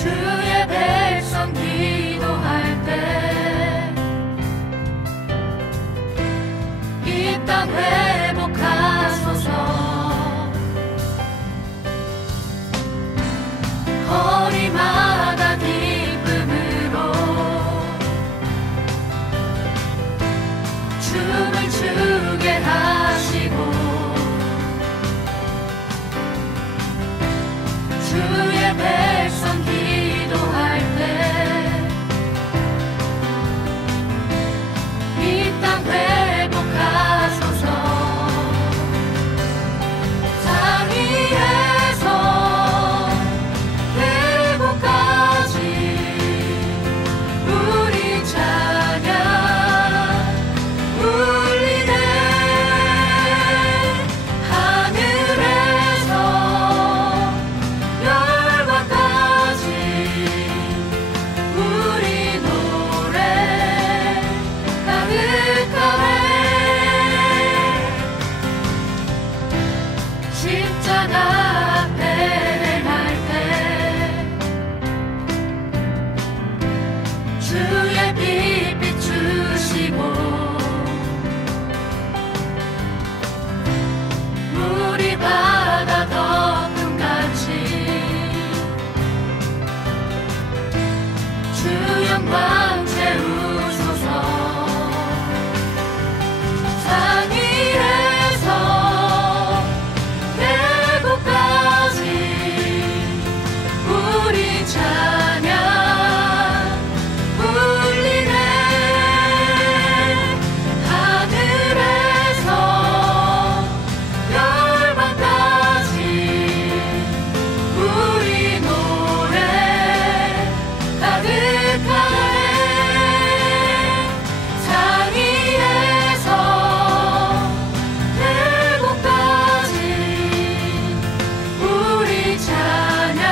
주의 백성 기도할 때 이 땅 회복하소서. 거리마다 기쁨으로 춤을 추게 하시고 주의 백성 기도할 때 이 땅 회복하소서. 산 위에서 계곡까지 우리 찬양 울리네. 하늘에서 열방까지 우리 노래 가득하네. 십자가 앞에 행할 때 주의 빛 비추시고 물이 바다 덮음같이 주 영광 채우소서. 산 위에서 계곡까지 우리 찬양 울리네. 하늘에서 열방까지 우리 노래 가득하네. 산 위에서 계곡까지 우리 찬양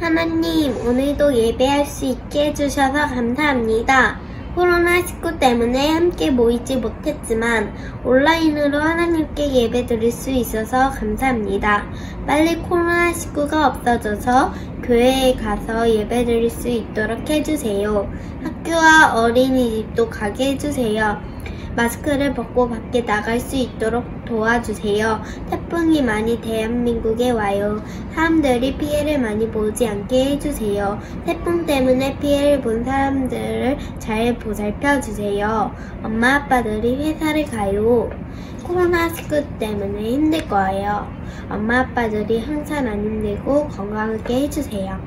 하나님, 오늘도 예배할 수 있게 해주셔서 감사합니다. 코로나19 때문에 함께 모이지 못했지만 온라인으로 하나님께 예배 드릴 수 있어서 감사합니다. 빨리 코로나19가 없어져서 교회에 가서 예배 드릴 수 있도록 해주세요. 학교와 어린이집도 가게 해주세요. 마스크를 벗고 밖에 나갈 수 있도록 도와주세요. 태풍이 많이 대한민국에 와요. 사람들이 피해를 많이 보지 않게 해주세요. 태풍 때문에 피해를 본 사람들을 잘 보살펴주세요. 엄마 아빠들이 회사를 가요. 코로나19 때문에 힘들 거예요. 엄마 아빠들이 항상 안 힘들고 건강하게 해주세요.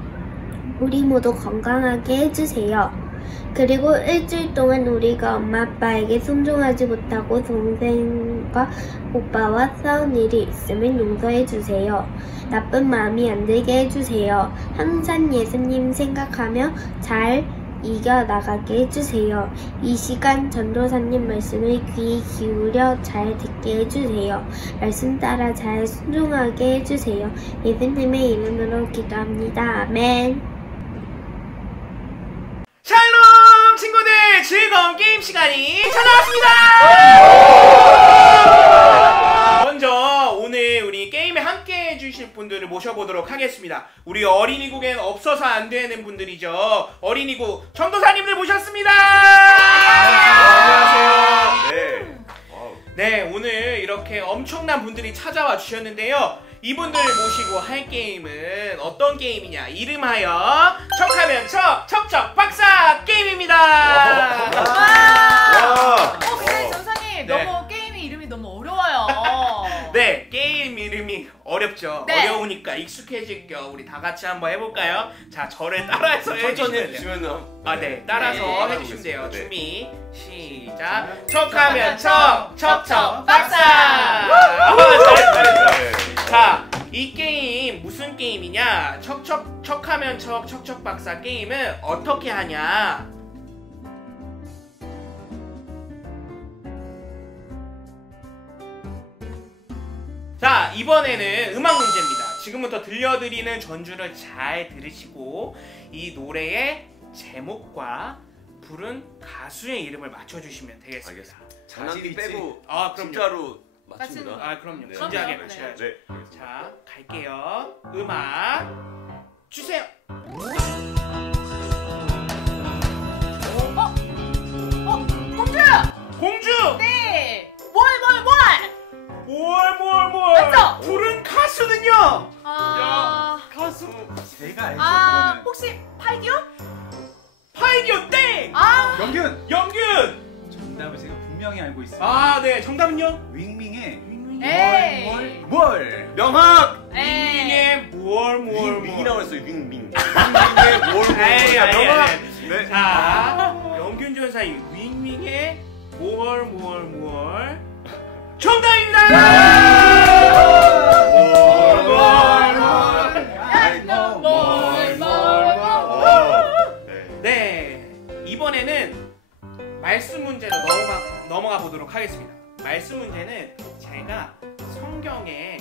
우리 모두 건강하게 해주세요. 그리고 일주일 동안 우리가 엄마 아빠에게 순종하지 못하고 동생과 오빠와 싸운 일이 있으면 용서해 주세요. 나쁜 마음이 안 들게 해주세요. 항상 예수님 생각하며 잘 이겨나가게 해주세요. 이 시간 전도사님 말씀을 귀 기울여 잘 듣게 해주세요. 말씀 따라 잘 순종하게 해주세요. 예수님의 이름으로 기도합니다. 아멘. 샬롬 친구들, 즐거운 게임 시간이 찾아왔습니다. 먼저 오늘 우리 게임에 함께 해주실 분들을 모셔보도록 하겠습니다. 우리 어린이국엔 없어서 안 되는 분들이죠. 어린이국 전도사님들 모셨습니다. 안녕하세요. 네, 오늘 이렇게 엄청난 분들이 찾아와 주셨는데요. 이분들 모시고 할 게임은 어떤 게임이냐? 이름하여 척하면 척, 척척 박사 게임입니다. 근데 전사님, 네. 너무 게임의 이름이 너무 어려워요. 네, 게임 이름이 어렵죠. 네. 어려우니까 익숙해질 겸 우리 다 같이 한번 해볼까요? 자, 저를 따라해서 해주시면 돼요. 아, 네, 따라서 네. 해주시면 돼요. 네. 준비, 시작. 척하면 척, 척척 박사. 잘했어요. 자, 이 게임 무슨 게임이냐? 척하면 척, 척척 박사 게임은 어떻게 하냐? 자, 이번에는 음악 문제입니다. 지금부터 들려드리는 전주를 잘 들으시고 이 노래의 제목과 부른 가수의 이름을 맞춰주시면 되겠습니다. 알겠습니다. 장난기 빼고 아, 그럼요. 진짜로 맞춥니다. 아, 그럼요. 네. 진지하게 그럼요. 맞춰야죠. 네. 자, 갈게요. 음악 주세요. 공주! 공주! 네! 뭘 맞죠? 부른 가수는요? 가수 제가 알죠. 그거는. 혹시 팔디오? 파이디오 땡! 영균. 영균! 정답을 제가 분명히 알고 있습니다. 아, 네, 정답은요? 윙밍의 에이! 뭘? 명학. 윙윙의 윙이라고 했어요. 윙밍. 에이, 아니, 명학. 아니. 네. 자, 영균 전사님 윙윙의 정답입니다! 네, 이번에는 말씀 문제로 넘어가 보도록 하겠습니다. 말씀 문제는 제가 성경에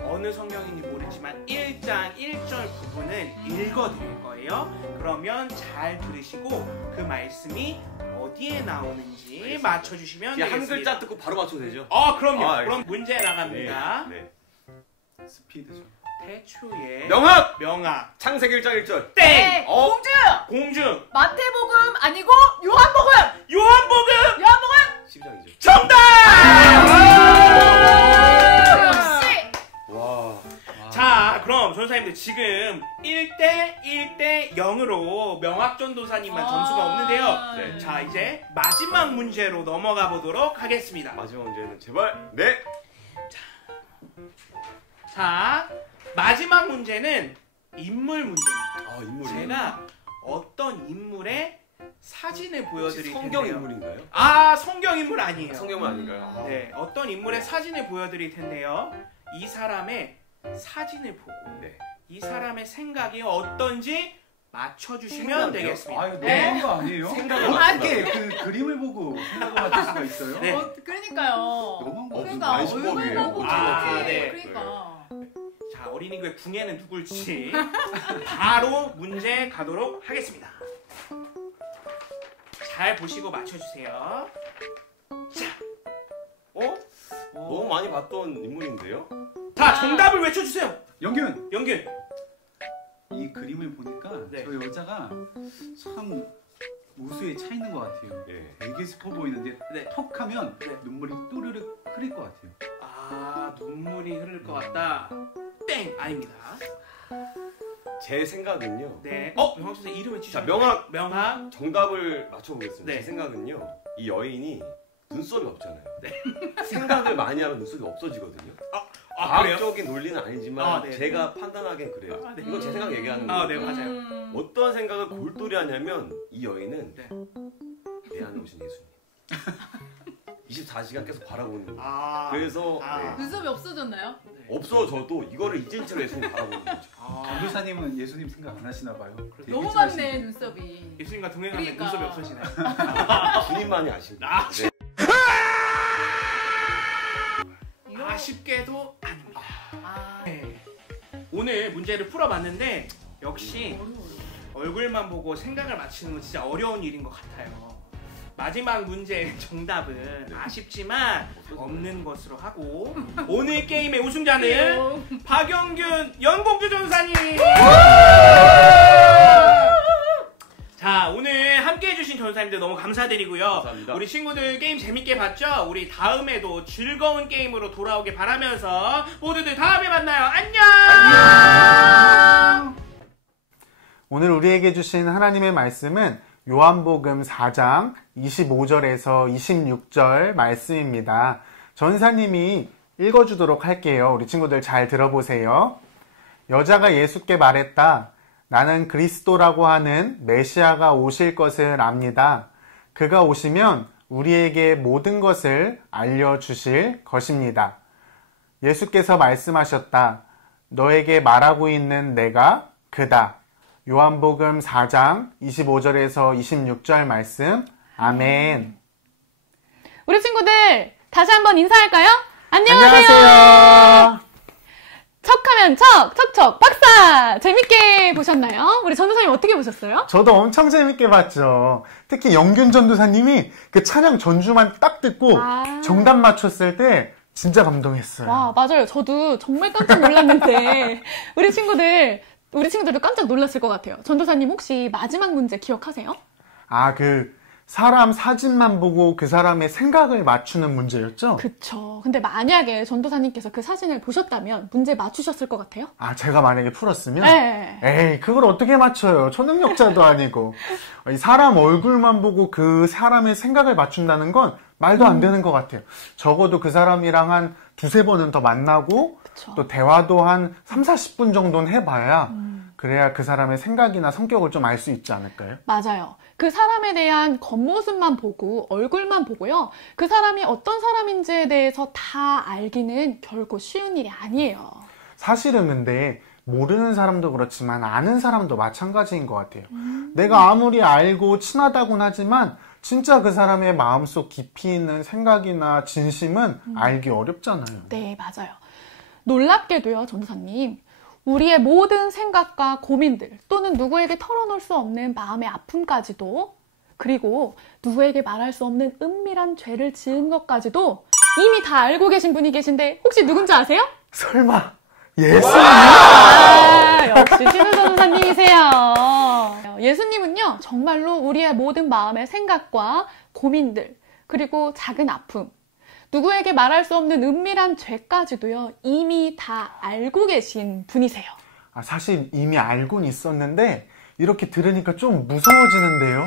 어느 성경인지 모르지만 1장 1절 부분을 읽어드릴 거예요. 그러면 잘 들으시고 그 말씀이 어디에 나오는지 맞춰주시면 그냥 한 되겠습니다. 글자 듣고 바로 맞춰도 되죠? 그럼요. 아, 그럼 문제 나갑니다. 네. 스피드죠. 태초의 명학. 명학 창세기 1장 1절. 땡! 네! 공주! 공주 마태복음 아니고 요한복음! 요한복음 10장이죠. 정답! 역시! 와. 자, 그럼 전사님들 지금 1대 0으로 명학전도사님만 점수가 없는데요. 네. 자, 이제 마지막 문제로 넘어가 보도록 하겠습니다. 마지막 문제는 제발. 네. 자, 마지막 문제는 인물 문제입니다. 인물이. 제가 어떤 인물의 사진을 보여드릴 성경 텐데요. 인물인가요? 성경 인물 아니에요. 성경은 아닌가요? 네, 어떤 인물의 사진을 보여드릴 텐데요. 이 사람의 사진을 보고 네. 이 사람의 생각이 어떤지 맞춰주시면 생각이요? 되겠습니다. 이거 네. 너무한 거 아니에요? 생각을 어떻게 그 그림을 보고 생각을 맞출 수가 있어요? 네. 그러니까요. 너무한 거 그러니까 안식법이에요. 얼굴 보고 아, 어떻게 네. 그러니까. 자, 자, 어린이구의 궁예는 누굴지 바로 문제 가도록 하겠습니다. 잘 보시고 맞춰주세요. 자, 너무 많이 봤던 인물인데요? 자, 정답을 외쳐주세요. 영균! 영균. 이 그림을 보니까 네. 저 여자가 참 우수에 차 있는 것 같아요. 예. 되게 슬퍼 보이는데 네. 톡 하면 네. 눈물이 또르르 흐를 것 같아요. 아, 눈물이 흐를 것 같다. 땡! 아닙니다. 제 생각은요. 네. 명학 선생 이름 외치시죠. 자, 명학 명학. 정답을 맞춰보겠습니다. 네. 제 생각은요. 이 여인이 눈썹이 없잖아요. 네. 생각을 많이 하면 눈썹이 없어지거든요. 그래요? 과학적인 논리는 아니지만 네. 제가 판단하기엔 그래요. 네. 이건 제 생각 얘기하는 아, 거예요. 네, 맞아요. 어떤 생각을 골똘히 하냐면 이 여인은 네. 내 안에 오신 예수님 24시간 계속 바라보는 거예요. 아. 그래서 아. 눈썹이 없어졌나요? 없어져도 이거를 잊은 채로 예수님 바라보는 거죠. 전도사님은 예수님 생각 안 하시나 봐요. 되게 너무 찝찝하시네. 많네 눈썹이. 예수님과 동행하면 그러니까. 눈썹이 없어지나요? 주님만이 아십니다. 아, 네. 이거 아쉽게도 아닙니다. 아, 네. 오늘 문제를 풀어봤는데 역시 어려워요. 얼굴만 보고 생각을 맞추는 건 진짜 어려운 일인 것 같아요. 마지막 문제의 정답은 아쉽지만 없는 것으로 하고 오늘 게임의 우승자는 박영균 연공주 전사님. 자, 오늘 함께해 주신 전사님들 너무 감사드리고요. 감사합니다. 우리 친구들 게임 재밌게 봤죠? 우리 다음에도 즐거운 게임으로 돌아오길 바라면서 모두들 다음에 만나요. 안녕! 오늘 우리에게 주신 하나님의 말씀은 요한복음 4장 25절에서 26절 말씀입니다. 전사님이 읽어주도록 할게요. 우리 친구들 잘 들어보세요. 여자가 예수께 말했다. 나는 그리스도라고 하는 메시아가 오실 것을 압니다. 그가 오시면 우리에게 모든 것을 알려주실 것입니다. 예수께서 말씀하셨다. 너에게 말하고 있는 내가 그다. 요한복음 4장 25절에서 26절 말씀. 아멘. 우리 친구들 다시 한번 인사할까요? 안녕하세요. 안녕하세요. 척하면 척척 박사. 재밌게 보셨나요? 우리 전도사님 어떻게 보셨어요? 저도 엄청 재밌게 봤죠. 특히 영균 전도사님이 그 찬양 전주만 딱 듣고 정답 맞췄을 때 진짜 감동했어요. 와, 맞아요. 저도 정말 깜짝 놀랐는데 우리 친구들도 깜짝 놀랐을 것 같아요. 전도사님 혹시 마지막 문제 기억하세요? 사람 사진만 보고 그 사람의 생각을 맞추는 문제였죠? 그쵸. 근데 만약에 전도사님께서 그 사진을 보셨다면 문제 맞추셨을 것 같아요? 제가 만약에 풀었으면? 네. 에이, 그걸 어떻게 맞춰요? 초능력자도 아니고. 이 사람 얼굴만 보고 그 사람의 생각을 맞춘다는 건 말도 안 되는 것 같아요. 적어도 그 사람이랑 한 두세 번은 더 만나고 그쵸. 또 대화도 한 30-40분 정도는 해봐야 그래야 그 사람의 생각이나 성격을 좀 알 수 있지 않을까요? 맞아요. 그 사람에 대한 겉모습만 보고 얼굴만 보고요. 그 사람이 어떤 사람인지에 대해서 다 알기는 결코 쉬운 일이 아니에요. 사실은 근데 모르는 사람도 그렇지만 아는 사람도 마찬가지인 것 같아요. 내가 아무리 알고 친하다고는 하지만 진짜 그 사람의 마음속 깊이 있는 생각이나 진심은 알기 어렵잖아요. 네, 맞아요. 놀랍게도요, 전도사님. 우리의 모든 생각과 고민들 또는 누구에게 털어놓을 수 없는 마음의 아픔까지도 그리고 누구에게 말할 수 없는 은밀한 죄를 지은 것까지도 이미 다 알고 계신 분이 계신데 혹시 누군지 아세요? 설마 예수님? 역시 신우 전도사님이세요. 예수님은요, 정말로 우리의 모든 마음의 생각과 고민들 그리고 작은 아픔 누구에게 말할 수 없는 은밀한 죄까지도요, 이미 다 알고 계신 분이세요. 사실 이미 알고는 있었는데 이렇게 들으니까 좀 무서워지는데요.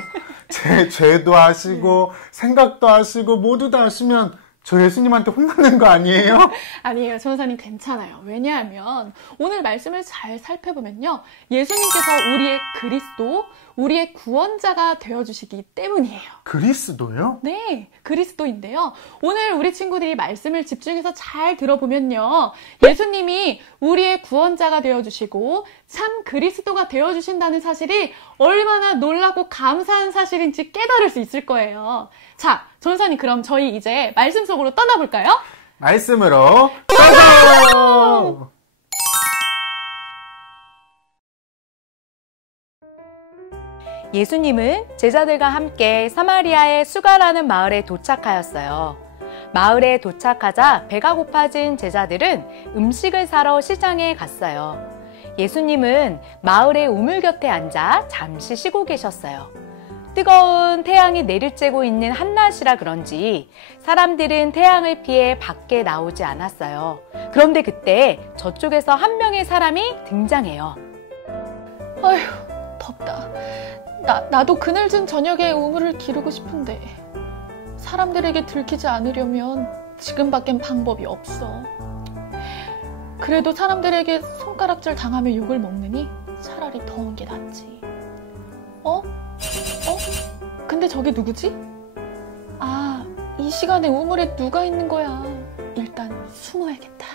제 죄도 아시고 생각도 아시고 모두 다 아시면 저 예수님한테 혼나는 거 아니에요? 아니에요. 전도사님 괜찮아요. 왜냐하면 오늘 말씀을 잘 살펴보면요. 예수님께서 우리의 그리스도, 우리의 구원자가 되어주시기 때문이에요. 그리스도요? 네, 그리스도인데요. 오늘 우리 친구들이 말씀을 집중해서 잘 들어보면요. 예수님이 우리의 구원자가 되어주시고 참 그리스도가 되어주신다는 사실이 얼마나 놀랍고 감사한 사실인지 깨달을 수 있을 거예요. 자, 전사님 그럼 저희 이제 말씀 속으로 떠나볼까요? 말씀으로 떠나요! 예수님은 제자들과 함께 사마리아의 수가라는 마을에 도착하였어요. 마을에 도착하자 배가 고파진 제자들은 음식을 사러 시장에 갔어요. 예수님은 마을의 우물 곁에 앉아 잠시 쉬고 계셨어요. 뜨거운 태양이 내리쬐고 있는 한낮이라 그런지 사람들은 태양을 피해 밖에 나오지 않았어요. 그런데 그때 저쪽에서 한 명의 사람이 등장해요. 아휴, 덥다. 나도 그늘진 저녁에 우물을 기르고 싶은데 사람들에게 들키지 않으려면 지금밖엔 방법이 없어. 그래도 사람들에게 손가락질 당하며 욕을 먹느니 차라리 더운 게 낫지. 근데 저기 누구지? 아, 이 시간에 우물에 누가 있는 거야. 일단 숨어야겠다.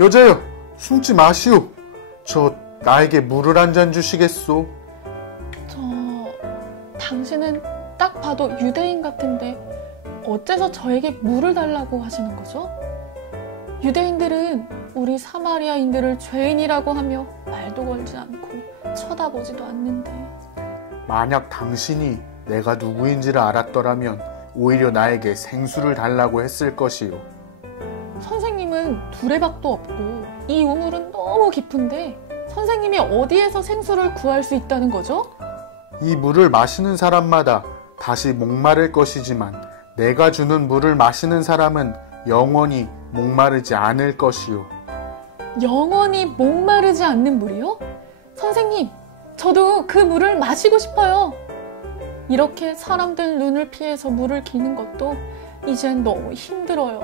여자여, 숨지 마시오. 나에게 물을 한 잔 주시겠소? 당신은 딱 봐도 유대인 같은데 어째서 저에게 물을 달라고 하시는 거죠? 유대인들은 우리 사마리아인들을 죄인이라고 하며 말도 걸지 않고 쳐다보지도 않는데. 만약 당신이 내가 누구인지를 알았더라면 오히려 나에게 생수를 달라고 했을 것이요. 선생님은 두레박도 없고 이 우물은 너무 깊은데 선생님이 어디에서 생수를 구할 수 있다는 거죠? 이 물을 마시는 사람마다 다시 목마를 것이지만 내가 주는 물을 마시는 사람은 영원히 목마르지 않을 것이요. 영원히 목마르지 않는 물이요? 선생님, 저도 그 물을 마시고 싶어요. 이렇게 사람들 눈을 피해서 물을 기는 것도 이젠 너무 힘들어요.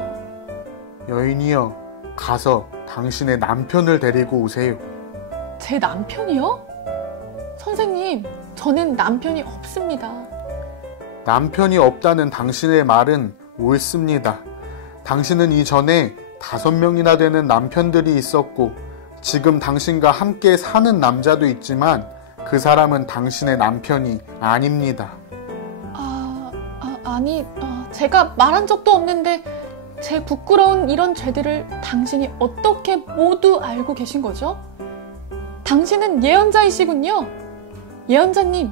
여인이여, 가서 당신의 남편을 데리고 오세요. 제 남편이요? 선생님, 저는 남편이 없습니다. 남편이 없다는 당신의 말은 옳습니다. 당신은 이전에 5명이나 되는 남편들이 있었고 지금 당신과 함께 사는 남자도 있지만 그 사람은 당신의 남편이 아닙니다. 제가 말한 적도 없는데 제 부끄러운 이런 죄들을 당신이 어떻게 모두 알고 계신 거죠? 당신은 예언자이시군요. 예언자님,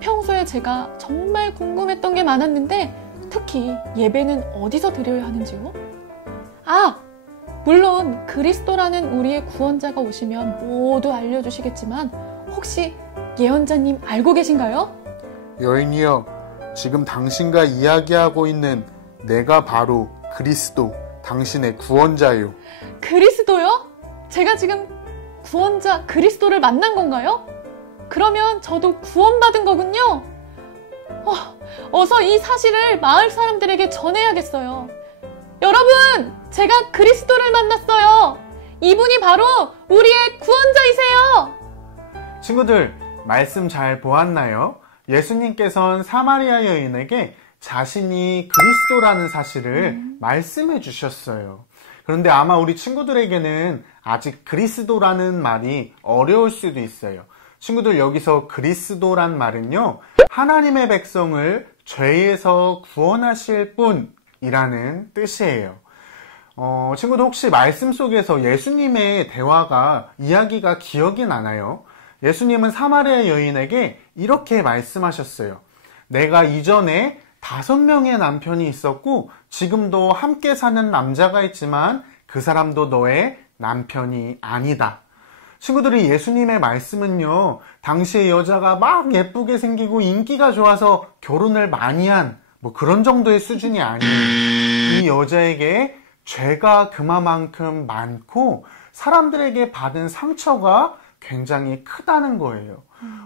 평소에 제가 정말 궁금했던 게 많았는데 특히 예배는 어디서 드려야 하는지요? 물론 그리스도라는 우리의 구원자가 오시면 모두 알려주시겠지만 혹시 예언자님 알고 계신가요? 여인이여, 지금 당신과 이야기하고 있는 내가 바로 그리스도, 당신의 구원자요. 그리스도요? 제가 지금 구원자 그리스도를 만난 건가요? 그러면 저도 구원받은 거군요. 어서 이 사실을 마을 사람들에게 전해야겠어요. 여러분, 제가 그리스도를 만났어요. 이분이 바로 우리의 구원자이세요. 친구들, 말씀 잘 보았나요? 예수님께서는 사마리아 여인에게 자신이 그리스도라는 사실을 말씀해 주셨어요. 그런데 아마 우리 친구들에게는 아직 그리스도라는 말이 어려울 수도 있어요. 친구들, 여기서 그리스도란 말은요, 하나님의 백성을 죄에서 구원하실 분이라는 뜻이에요. 친구들, 혹시 말씀 속에서 예수님의 이야기가 기억이 나나요? 예수님은 사마리아 여인에게 이렇게 말씀하셨어요. 내가 이전에 5명의 남편이 있었고 지금도 함께 사는 남자가 있지만 그 사람도 너의 남편이 아니다. 친구들이, 예수님의 말씀은요, 당시의 여자가 막 예쁘게 생기고 인기가 좋아서 결혼을 많이 한 그런 정도의 수준이 아니에요. 이 여자에게 죄가 그만큼 많고 사람들에게 받은 상처가 굉장히 크다는 거예요.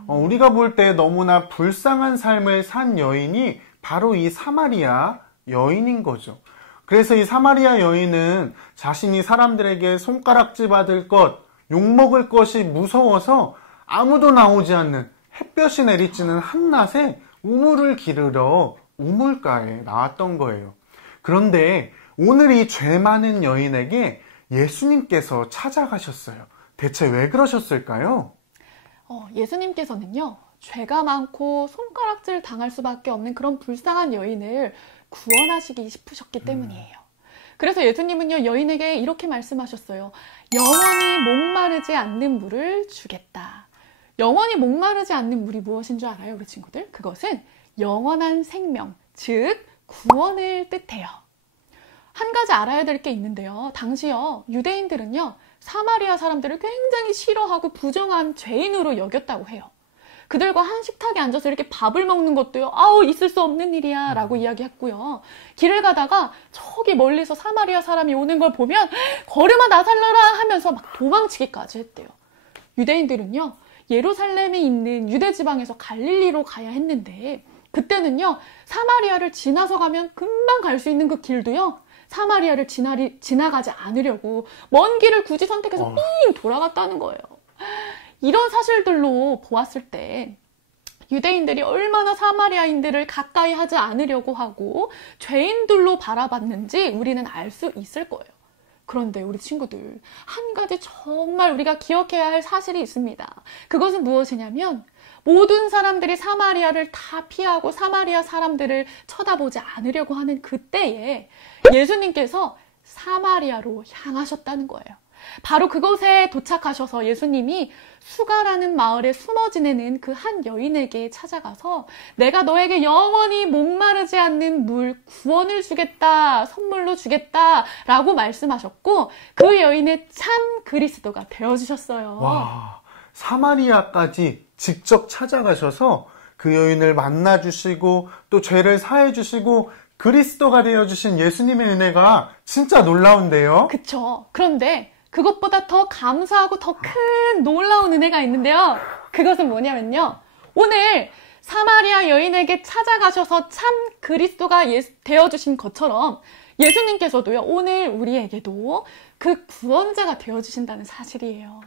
우리가 볼 때 너무나 불쌍한 삶을 산 여인이 바로 이 사마리아 여인인 거죠. 그래서 이 사마리아 여인은 자신이 사람들에게 손가락질 받을 것, 욕먹을 것이 무서워서 아무도 나오지 않는 햇볕이 내리쬐는 한낮에 우물을 기르러 우물가에 나왔던 거예요. 그런데 오늘 이 죄 많은 여인에게 예수님께서 찾아가셨어요. 대체 왜 그러셨을까요? 예수님께서는요, 죄가 많고 손가락질 당할 수밖에 없는 그런 불쌍한 여인을 구원하시기 싶으셨기 때문이에요. 그래서 예수님은요, 여인에게 이렇게 말씀하셨어요. 영원히 목마르지 않는 물을 주겠다. 영원히 목마르지 않는 물이 무엇인 줄 알아요, 우리 친구들? 그것은 영원한 생명, 즉 구원을 뜻해요. 한 가지 알아야 될 게 있는데요. 당시요, 유대인들은요, 사마리아 사람들을 굉장히 싫어하고 부정한 죄인으로 여겼다고 해요. 그들과 한 식탁에 앉아서 이렇게 밥을 먹는 것도요, 아우, 있을 수 없는 일이야 라고 이야기했고요. 길을 가다가 저기 멀리서 사마리아 사람이 오는 걸 보면 걸음아 나 살려라 하면서 막 도망치기까지 했대요. 유대인들은요, 예루살렘에 있는 유대 지방에서 갈릴리로 가야 했는데, 그때는요, 사마리아를 지나서 가면 금방 갈 수 있는 그 길도요, 사마리아를 지나가지 않으려고 먼 길을 굳이 선택해서 삥 돌아갔다는 거예요. 이런 사실들로 보았을 때 유대인들이 얼마나 사마리아인들을 가까이 하지 않으려고 하고 죄인들로 바라봤는지 우리는 알 수 있을 거예요. 그런데 우리 친구들, 한 가지 정말 우리가 기억해야 할 사실이 있습니다. 그것은 무엇이냐면 모든 사람들이 사마리아를 다 피하고 사마리아 사람들을 쳐다보지 않으려고 하는 그때에 예수님께서 사마리아로 향하셨다는 거예요. 바로 그곳에 도착하셔서 예수님이 수가라는 마을에 숨어 지내는 그 한 여인에게 찾아가서 내가 너에게 영원히 목마르지 않는 물 구원을 주겠다, 선물로 주겠다 라고 말씀하셨고 그 여인의 참 그리스도가 되어주셨어요. 와, 사마리아까지 직접 찾아가셔서 그 여인을 만나주시고 또 죄를 사해주시고 그리스도가 되어주신 예수님의 은혜가 진짜 놀라운데요. 그쵸. 그런데 그것보다 더 감사하고 더 큰 놀라운 은혜가 있는데요. 그것은 뭐냐면요. 오늘 사마리아 여인에게 찾아가셔서 참 그리스도가 되어주신 것처럼 예수님께서도요, 오늘 우리에게도 그 구원자가 되어주신다는 사실이에요.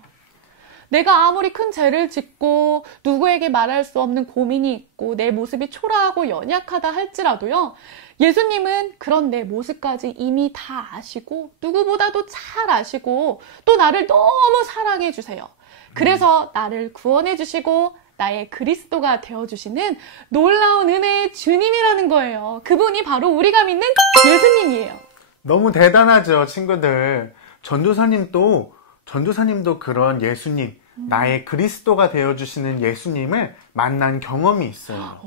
내가 아무리 큰 죄를 짓고 누구에게 말할 수 없는 고민이 있고 내 모습이 초라하고 연약하다 할지라도요, 예수님은 그런 내 모습까지 이미 다 아시고 누구보다도 잘 아시고 또 나를 너무 사랑해 주세요. 그래서 나를 구원해 주시고 나의 그리스도가 되어주시는 놀라운 은혜의 주님이라는 거예요. 그분이 바로 우리가 믿는 예수님이에요. 너무 대단하죠, 친구들. 전도사님도 그런 예수님, 나의 그리스도가 되어주시는 예수님을 만난 경험이 있어요.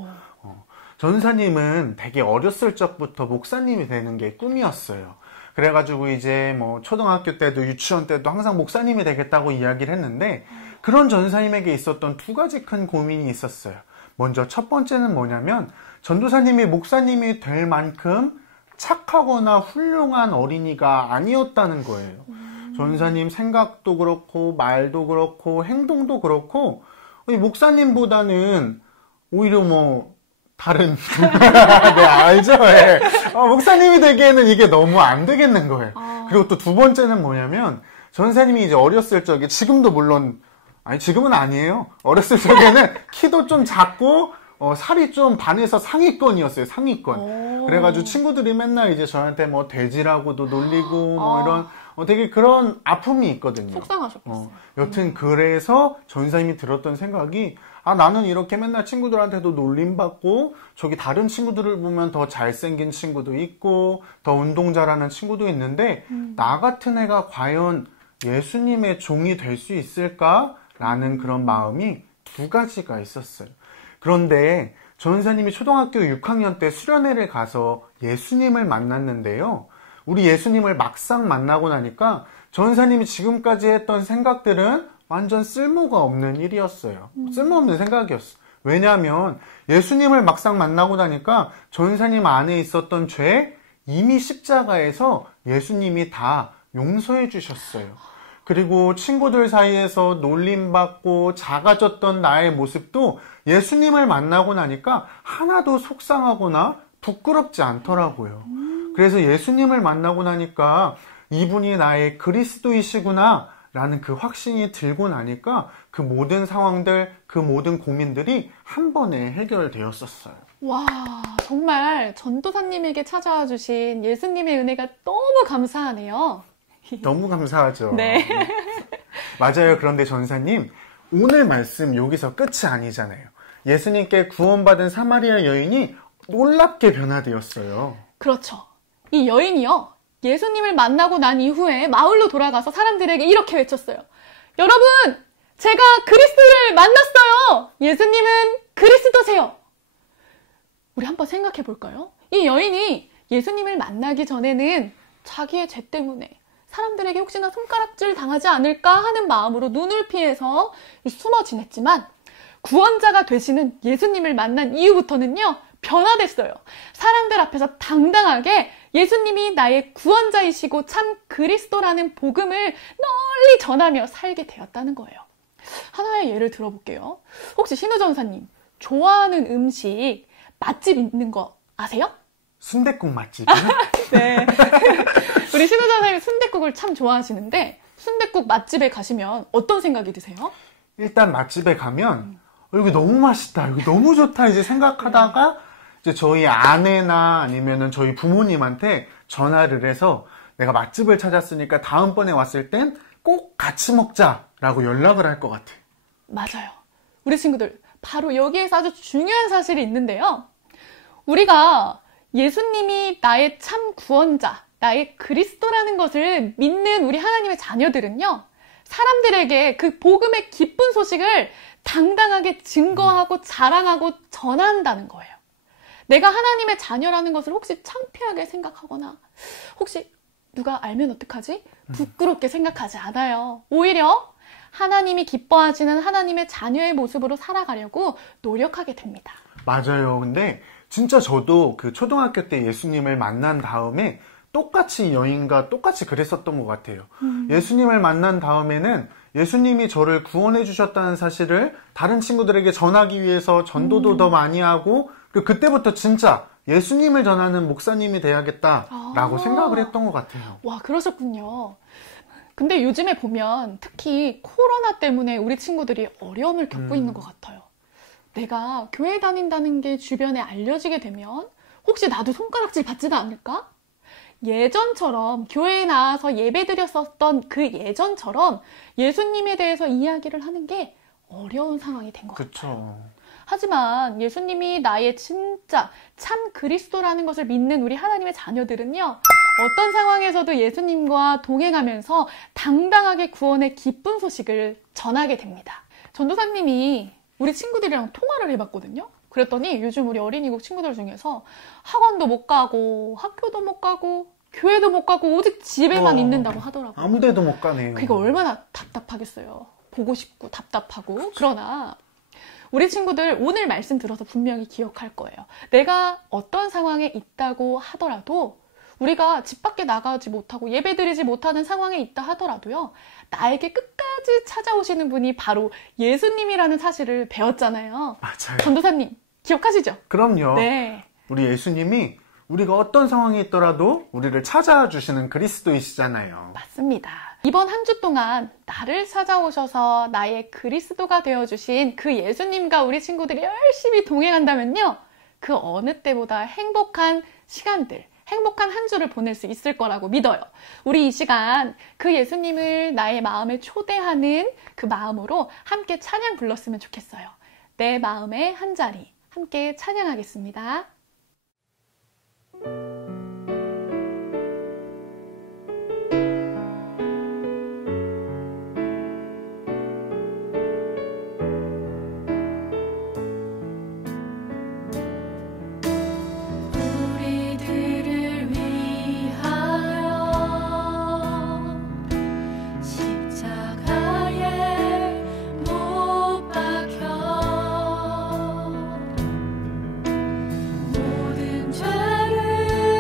전사님은 되게 어렸을 적부터 목사님이 되는 게 꿈이었어요. 그래가지고 이제 뭐 초등학교 때도 유치원 때도 항상 목사님이 되겠다고 이야기를 했는데 그런 전사님에게 있었던 두 가지 큰 고민이 있었어요. 먼저 첫 번째는 뭐냐면 전도사님이 목사님이 될 만큼 착하거나 훌륭한 어린이가 아니었다는 거예요. 전사님 생각도 그렇고 말도 그렇고 행동도 그렇고 목사님보다는 오히려 뭐 다른 네, 알죠? 네. 목사님이 되기에는 이게 너무 안 되겠는 거예요. 그리고 또 두 번째는 뭐냐면 전사님이 이제 어렸을 적에 지금도 물론 지금은 아니에요. 어렸을 적에는 키도 좀 작고 살이 좀 반에서 상위권이었어요. 상위권. 그래가지고 친구들이 맨날 이제 저한테 뭐 돼지라고도 놀리고 뭐 이런 되게 그런 아픔이 있거든요. 속상하셨겠어요. 여튼 그래서 전사님이 들었던 생각이 나는 이렇게 맨날 친구들한테도 놀림받고 저기 다른 친구들을 보면 더 잘생긴 친구도 있고 더 운동 잘하는 친구도 있는데 나 같은 애가 과연 예수님의 종이 될 수 있을까라는 그런 마음이 두 가지가 있었어요. 그런데 전사님이 초등학교 6학년 때 수련회를 가서 예수님을 만났는데요. 우리 예수님을 막상 만나고 나니까 전사님이 지금까지 했던 생각들은 완전 쓸모가 없는 일이었어요. 쓸모없는 생각이었어요. 왜냐하면 예수님을 막상 만나고 나니까 전사님 안에 있었던 죄 이미 십자가에서 예수님이 다 용서해 주셨어요. 그리고 친구들 사이에서 놀림받고 작아졌던 나의 모습도 예수님을 만나고 나니까 하나도 속상하거나 부끄럽지 않더라고요. 그래서 예수님을 만나고 나니까 이분이 나의 그리스도이시구나 라는 그 확신이 들고 나니까 그 모든 상황들, 그 모든 고민들이 한 번에 해결되었었어요. 와, 정말 전도사님에게 찾아와 주신 예수님의 은혜가 너무 감사하네요. 너무 감사하죠. 네. 맞아요. 그런데 전사님, 오늘 말씀 여기서 끝이 아니잖아요. 예수님께 구원받은 사마리아 여인이 놀랍게 변화되었어요. 그렇죠. 이 여인이요, 예수님을 만나고 난 이후에 마을로 돌아가서 사람들에게 이렇게 외쳤어요. 여러분, 제가 그리스도를 만났어요. 예수님은 그리스도세요. 우리 한번 생각해 볼까요? 이 여인이 예수님을 만나기 전에는 자기의 죄 때문에 사람들에게 혹시나 손가락질 당하지 않을까 하는 마음으로 눈을 피해서 숨어 지냈지만 구원자가 되시는 예수님을 만난 이후부터는요, 변화됐어요. 사람들 앞에서 당당하게 예수님이 나의 구원자이시고 참 그리스도라는 복음을 널리 전하며 살게 되었다는 거예요. 하나의 예를 들어볼게요. 혹시 신우 전사님, 좋아하는 음식 맛집 있는 거 아세요? 순댓국 맛집이요? 네. 우리 신우 전사님 순댓국을 참 좋아하시는데 순댓국 맛집에 가시면 어떤 생각이 드세요? 일단 맛집에 가면 여기 너무 맛있다, 여기 너무 좋다 이제 생각하다가 이제 저희 아내나 아니면은 저희 부모님한테 전화를 해서 내가 맛집을 찾았으니까 다음번에 왔을 땐 꼭 같이 먹자라고 연락을 할 것 같아요. 맞아요. 우리 친구들, 바로 여기에서 아주 중요한 사실이 있는데요. 우리가 예수님이 나의 참 구원자, 나의 그리스도라는 것을 믿는 우리 하나님의 자녀들은요, 사람들에게 그 복음의 기쁜 소식을 당당하게 증거하고 자랑하고 전한다는 거예요. 내가 하나님의 자녀라는 것을 혹시 창피하게 생각하거나 혹시 누가 알면 어떡하지? 부끄럽게 생각하지 않아요. 오히려 하나님이 기뻐하시는 하나님의 자녀의 모습으로 살아가려고 노력하게 됩니다. 맞아요. 근데 진짜 저도 그 초등학교 때 예수님을 만난 다음에 똑같이 여인과 똑같이 그랬었던 것 같아요. 예수님을 만난 다음에는 예수님이 저를 구원해 주셨다는 사실을 다른 친구들에게 전하기 위해서 전도도 더 많이 하고 그때부터 진짜 예수님을 전하는 목사님이 돼야겠다라고 생각을 했던 것 같아요. 와, 그러셨군요. 근데 요즘에 보면 특히 코로나 때문에 우리 친구들이 어려움을 겪고 있는 것 같아요. 내가 교회 다닌다는 게 주변에 알려지게 되면 혹시 나도 손가락질 받지는 않을까? 예전처럼 교회에 나와서 예배드렸었던 그 예전처럼 예수님에 대해서 이야기를 하는 게 어려운 상황이 된 것 같아요. 하지만 예수님이 나의 진짜 참 그리스도라는 것을 믿는 우리 하나님의 자녀들은요, 어떤 상황에서도 예수님과 동행하면서 당당하게 구원의 기쁜 소식을 전하게 됩니다. 전도사님이 우리 친구들이랑 통화를 해봤거든요. 그랬더니 요즘 우리 어린이국 친구들 중에서 학원도 못 가고 학교도 못 가고 교회도 못 가고 오직 집에만 있는다고 하더라고요. 아무 데도 못 가네요. 그게 얼마나 답답하겠어요. 보고 싶고 답답하고. 그러나 우리 친구들 오늘 말씀 들어서 분명히 기억할 거예요. 내가 어떤 상황에 있다고 하더라도 우리가 집 밖에 나가지 못하고 예배드리지 못하는 상황에 있다 하더라도요, 나에게 끝까지 찾아오시는 분이 바로 예수님이라는 사실을 배웠잖아요. 맞아요. 전도사님 기억하시죠? 그럼요. 네. 우리 예수님이 우리가 어떤 상황에 있더라도 우리를 찾아주시는 그리스도이시잖아요. 맞습니다. 이번 한 주 동안 나를 찾아오셔서 나의 그리스도가 되어주신 그 예수님과 우리 친구들이 열심히 동행한다면요, 그 어느 때보다 행복한 시간들, 행복한 한 주를 보낼 수 있을 거라고 믿어요. 우리 이 시간 그 예수님을 나의 마음에 초대하는 그 마음으로 함께 찬양 불렀으면 좋겠어요. 내 마음의 한 자리 함께 찬양하겠습니다. 우리들을 위하여 십자가에 못 박혀 모든 죄를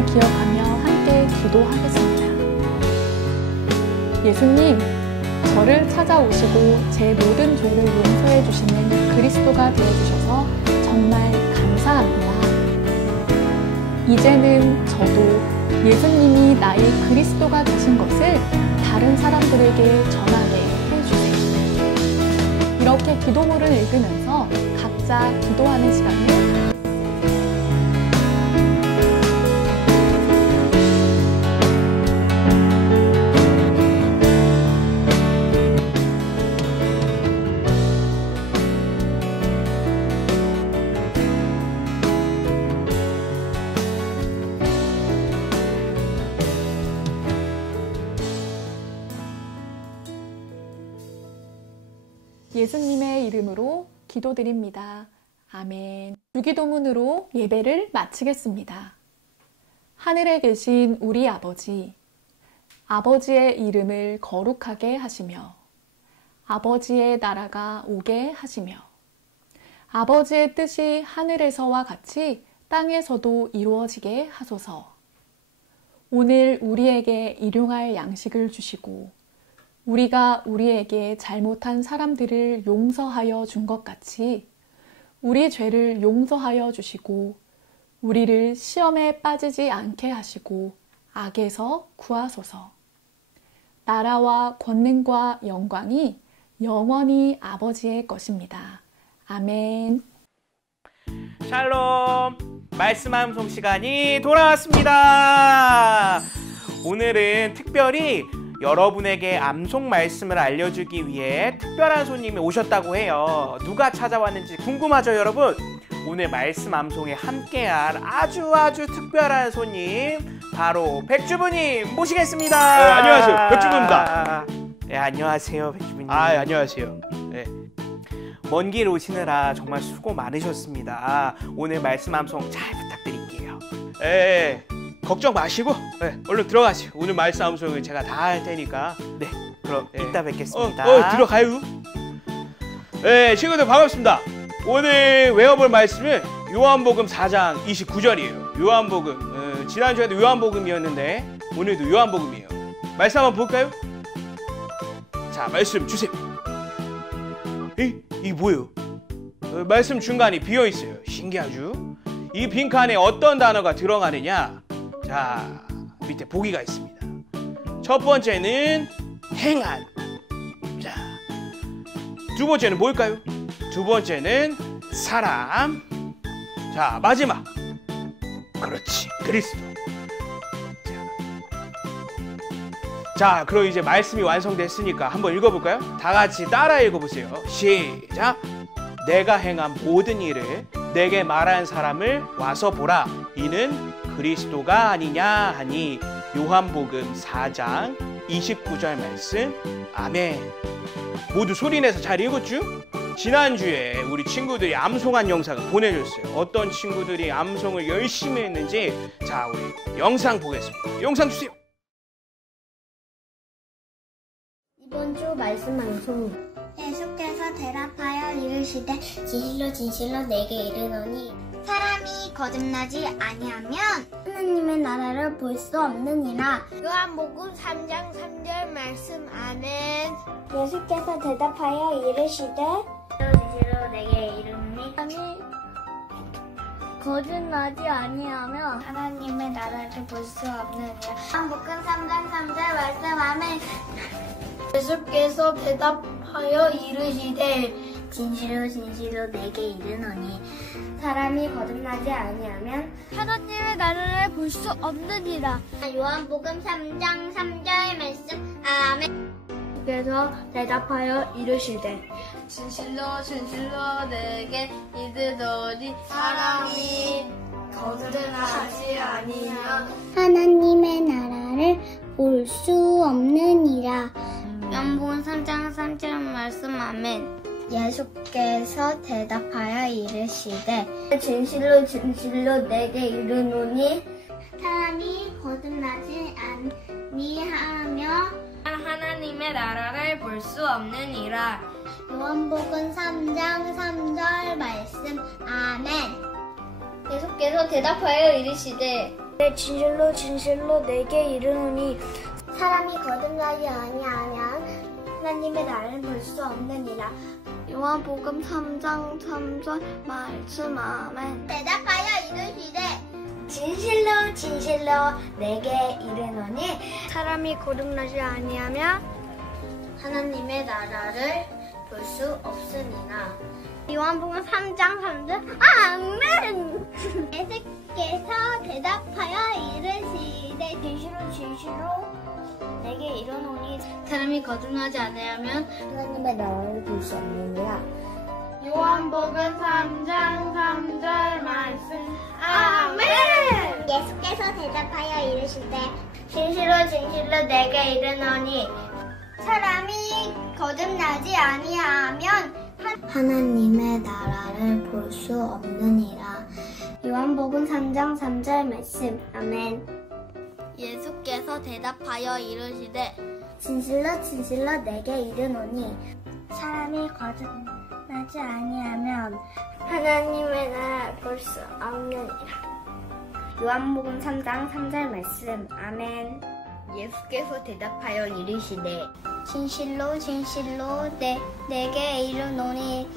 말씀을 기억하며 함께 기도하겠습니다. 예수님, 저를 찾아오시고 제 모든 죄를 용서해 주시는 그리스도가 되어주셔서 정말 감사합니다. 이제는 저도 예수님이 나의 그리스도가 되신 것을 다른 사람들에게 전하게 해주세요. 이렇게 기도문을 읽으면서 각자 기도하는 시간을 예수님의 이름으로 기도드립니다. 아멘. 주기도문으로 예배를 마치겠습니다. 하늘에 계신 우리 아버지, 아버지의 이름을 거룩하게 하시며 아버지의 나라가 오게 하시며 아버지의 뜻이 하늘에서와 같이 땅에서도 이루어지게 하소서. 오늘 우리에게 일용할 양식을 주시고 우리가 우리에게 잘못한 사람들을 용서하여 준 것 같이 우리 죄를 용서하여 주시고 우리를 시험에 빠지지 않게 하시고 악에서 구하소서. 나라와 권능과 영광이 영원히 아버지의 것입니다. 아멘. 샬롬, 말씀 암송 시간이 돌아왔습니다. 오늘은 특별히 여러분에게 암송 말씀을 알려주기 위해 특별한 손님이 오셨다고 해요. 누가 찾아왔는지 궁금하죠, 여러분? 오늘 말씀 암송에 함께할 아주 특별한 손님, 바로 백주부님 모시겠습니다. 안녕하세요, 백주부입니다. 네, 안녕하세요, 백주부님. 안녕하세요. 네. 먼 길 오시느라 정말 수고 많으셨습니다. 오늘 말씀 암송 잘 부탁드릴게요. 걱정 마시고 얼른 들어가세요. 오늘 말씀 암송을 제가 다 할 테니까. 네, 그럼 이따 뵙겠습니다. 들어가요. 네, 친구들 반갑습니다. 오늘 외워볼 말씀은 요한복음 4장 29절이에요. 요한복음, 지난주에도 요한복음이었는데 오늘도 요한복음이에요. 말씀 한번 볼까요? 자, 말씀 주세요. 이게 뭐예요? 말씀 중간이 비어있어요. 신기하죠? 이 빈칸에 어떤 단어가 들어가느냐? 자, 밑에 보기가 있습니다. 첫 번째는 행한. 자, 두 번째는 뭘까요? 두 번째는 사람. 자, 마지막. 그렇지, 그리스도. 자, 그럼 이제 말씀이 완성됐으니까 한번 읽어볼까요? 다 같이 따라 읽어보세요. 시작. 내가 행한 모든 일을 내게 말한 사람을 와서 보라. 이는 그리스도가 아니냐 하니 요한복음 4장 29절 말씀. 아멘. 모두 소리내서 잘 읽었죠? 지난주에 우리 친구들이 암송한 영상을 보내줬어요. 어떤 친구들이 암송을 열심히 했는지. 자, 우리 영상 보겠습니다. 영상 주세요. 이번 주 말씀 방송. 예수께서 대답하여 이르시되 진실로 내게 이르노니 사람이 거듭나지 아니하면 하나님의 나라를 볼 수 없느니라. 요한복음 3장 3절 말씀. 아멘. 예수께서 대답하여 이르시되 진실로 내게 이르노니 사람이 거듭나지 아니하면 하나님의 나라를 볼 수 없느니라. 요한복음 3장 3절 말씀. 아멘. 예수께서 대답하여 이르시되 진실로 내게 이르노니 사람이 거듭나지 아니하면 하나님의 나라를 볼 수 없느니라. 요한복음 3장 3절 말씀. 아멘. 예수께서 대답하여 이르시되 진실로 내게 이르노니 사람이 거듭나지 아니하면 하나님의 나라를 볼 수 없느니라. 요한복음 3장 3절 말씀. 아멘. 예수께서 대답하여 이르시되 진실로 내게 이르노니 사람이 거듭나지 아니하며 하나님의 나라를 볼 수 없느니라. 요한복음 3장 3절 말씀. 아멘. 예수께서 대답하여 이르시되 진실로 진실로 내게 이르노니 사람이 거듭나지 아니하면 하나님의 나라를 볼 수 없느니라. 요한복음 3장 3절 말씀 아멘. 대답하여 이르시되 진실로 진실로 내게 이르노니 사람이 거듭나지 아니하면 하나님의 나라를 볼 수 없으니라. 요한복음 3장 3절 아멘. 예수께서 대답하여 이르시되 진실로 진실로 내게 이르노니 사람이 거듭나지 않으면 하나님의 나라를 볼 수 없느니라. 요한복음 3장 3절 말씀 아멘. 예수께서 대답하여 이르시되 진실로 진실로 내게 이르노니 사람이 거듭나지 아니하면 하나님의 나라를 볼 수 없느니라. 요한복음 3장 3절 말씀 아멘. 예수께서 대답하여 이르시되 진실로 진실로 내게 이르노니 사람이 거듭나지 아니하면 하나님의 나라를 볼 수 없느니라. 요한복음 3장 3절 말씀 아멘. 예수께서 대답하여 이르시되 진실로 진실로 내게 이르노니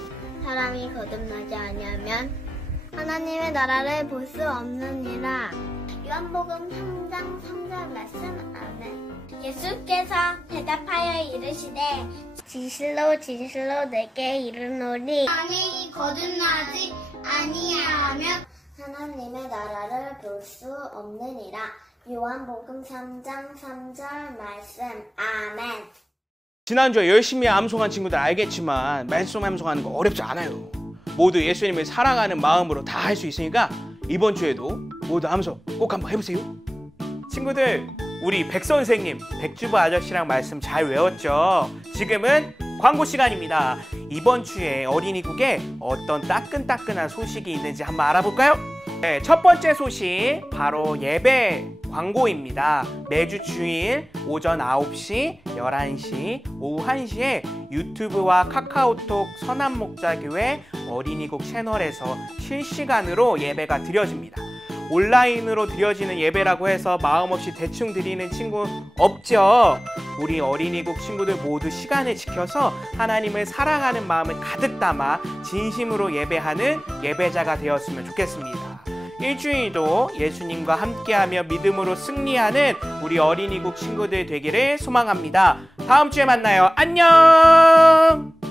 사람이 거듭나지 아니하면 하나님의 나라를 볼 수 없느니라. 요한복음 3장 3절 말씀 아멘. 예수께서 대답하여 이르시되 진실로 진실로 내게 이르노니 사람이 거듭나지 아니하면 하나님의 나라를 볼 수 없느니라. 요한복음 3장 3절 말씀 아멘. 지난주에 열심히 암송한 친구들 알겠지만 말씀 암송하는 거 어렵지 않아요. 모두 예수님을 사랑하는 마음으로 다 할 수 있으니까 이번 주에도 모두 암송 꼭 한번 해보세요. 친구들, 우리 백 선생님, 백주부 아저씨랑 말씀 잘 외웠죠? 지금은 광고 시간입니다. 이번 주에 어린이국에 어떤 따끈따끈한 소식이 있는지 한번 알아볼까요? 네, 첫 번째 소식 바로 예배 광고입니다. 매주 주일 오전 9시, 11시, 오후 1시에 유튜브와 카카오톡 선한목자교회 어린이국 채널에서 실시간으로 예배가 드려집니다. 온라인으로 드려지는 예배라고 해서 마음 없이 대충 드리는 친구 없죠? 우리 어린이국 친구들 모두 시간을 지켜서 하나님을 사랑하는 마음을 가득 담아 진심으로 예배하는 예배자가 되었으면 좋겠습니다. 일주일도 예수님과 함께하며 믿음으로 승리하는 우리 어린이국 친구들 되기를 소망합니다. 다음 주에 만나요. 안녕!